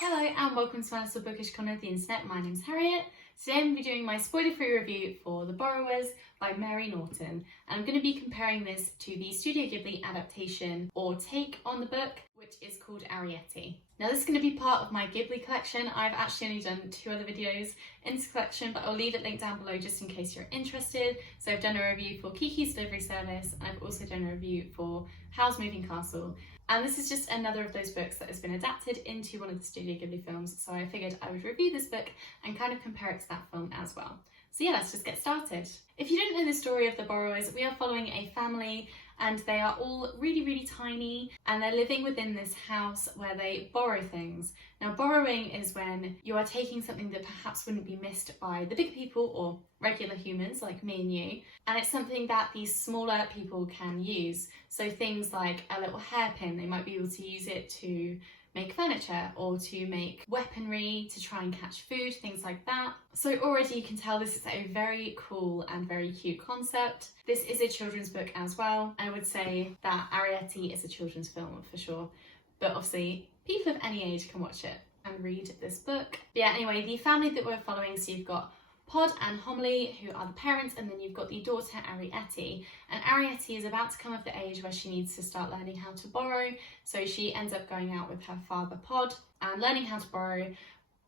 Hello and welcome to my little bookish corner of the internet. My name's Harriet. Today I'm going to be doing my spoiler-free review for The Borrowers by Mary Norton. And I'm going to be comparing this to the Studio Ghibli adaptation or take on the book, which is called Arrietty. Now this is going to be part of my Ghibli collection. I've actually only done 2 other videos in this collection, but I'll leave it linked down below just in case you're interested. So I've done a review for Kiki's Delivery Service, and I've also done a review for Howl's Moving Castle. And this is just another of those books that has been adapted into one of the Studio Ghibli films, so I figured I would review this book and kind of compare it to that film as well. So yeah, let's just get started. If you didn't know the story of The Borrowers, we are following a family and they are all really tiny and they're living within this house where they borrow things. Now borrowing is when you are taking something that perhaps wouldn't be missed by the big people or regular humans like me and you, and it's something that these smaller people can use. So things like a little hairpin, they might be able to use it to make furniture or to make weaponry, to try and catch food, things like that. So already you can tell this is a very cool and very cute concept. This is a children's book as well. I would say that Arrietty is a children's film for sure, but obviously people of any age can watch it and read this book. But yeah, anyway, the family that we're following, so you've got Pod and Homily, who are the parents, and then you've got the daughter Arrietty. And Arrietty is about to come of the age where she needs to start learning how to borrow, so she ends up going out with her father Pod and learning how to borrow,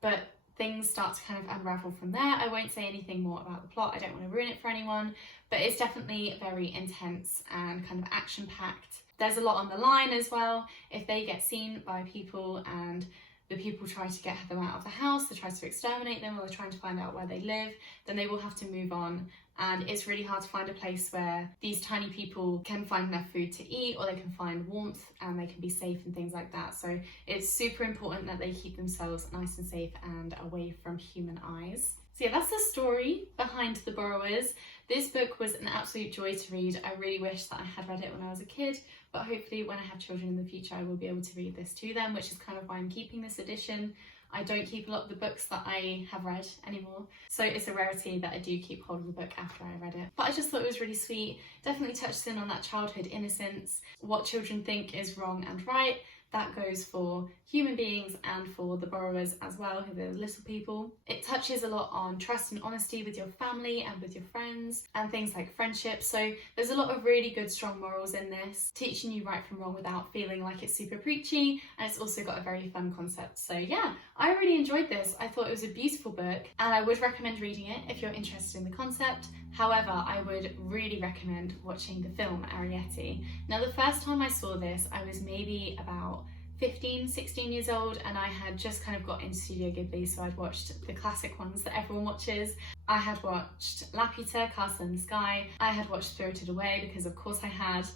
but things start to kind of unravel from there. I won't say anything more about the plot, I don't want to ruin it for anyone, but it's definitely very intense and kind of action-packed. There's a lot on the line as well. If they get seen by people and the people try to get them out of the house, they try to exterminate them, or they're trying to find out where they live, then they will have to move on. And it's really hard to find a place where these tiny people can find enough food to eat, or they can find warmth and they can be safe and things like that. So it's super important that they keep themselves nice and safe and away from human eyes. So yeah, that's the story behind The Borrowers. This book was an absolute joy to read. I really wish that I had read it when I was a kid, but hopefully when I have children in the future I will be able to read this to them, which is kind of why I'm keeping this edition. I don't keep a lot of the books that I have read anymore, so it's a rarity that I do keep hold of the book after I read it. But I just thought it was really sweet, definitely touched in on that childhood innocence, what children think is wrong and right. That goes for human beings and for the borrowers as well, who are the little people. It touches a lot on trust and honesty with your family and with your friends and things like friendship. So there's a lot of really good strong morals in this, teaching you right from wrong without feeling like it's super preachy, and it's also got a very fun concept. So yeah, I really enjoyed this. I thought it was a beautiful book and I would recommend reading it if you're interested in the concept. However, I would really recommend watching the film Arrietty. Now the first time I saw this, I was maybe about 15, 16 years old, and I had just kind of got into Studio Ghibli, so I'd watched the classic ones that everyone watches. I had watched Laputa, Castle in the Sky, I had watched Spirited Away because of course I had,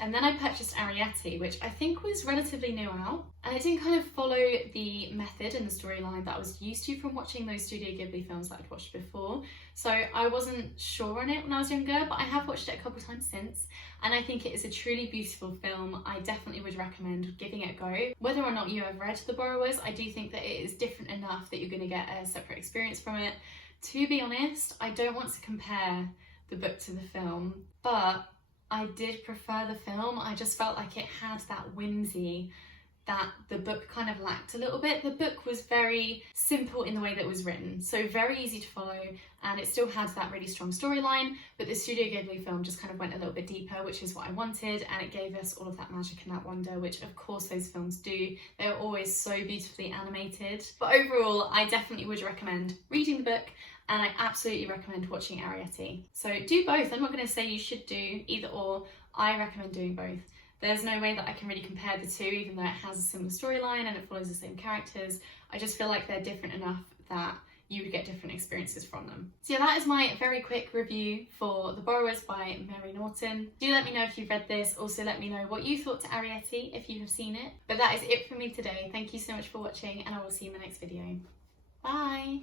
and then I purchased Arrietty, which I think was relatively new out, and it didn't kind of follow the method and the storyline that I was used to from watching those Studio Ghibli films that I'd watched before. So I wasn't sure on it when I was younger, but I have watched it a couple times since, and I think it is a truly beautiful film. I definitely would recommend giving it a go. Whether or not you have read The Borrowers, I do think that it is different enough that you're going to get a separate experience from it. To be honest, I don't want to compare the book to the film, but I did prefer the film. I just felt like it had that whimsy that the book kind of lacked a little bit. The book was very simple in the way that it was written, so very easy to follow, and it still had that really strong storyline, but the Studio Ghibli film just kind of went a little bit deeper, which is what I wanted, and it gave us all of that magic and that wonder, which of course those films do. They're always so beautifully animated. But overall, I definitely would recommend reading the book, and I absolutely recommend watching Arrietty. So do both. I'm not going to say you should do either or. I recommend doing both. There's no way that I can really compare the two, even though it has a similar storyline and it follows the same characters. I just feel like they're different enough that you would get different experiences from them. So yeah, that is my very quick review for The Borrowers by Mary Norton. Do let me know if you've read this. Also let me know what you thought to Arrietty if you have seen it. But that is it for me today. Thank you so much for watching, and I will see you in the next video. Bye!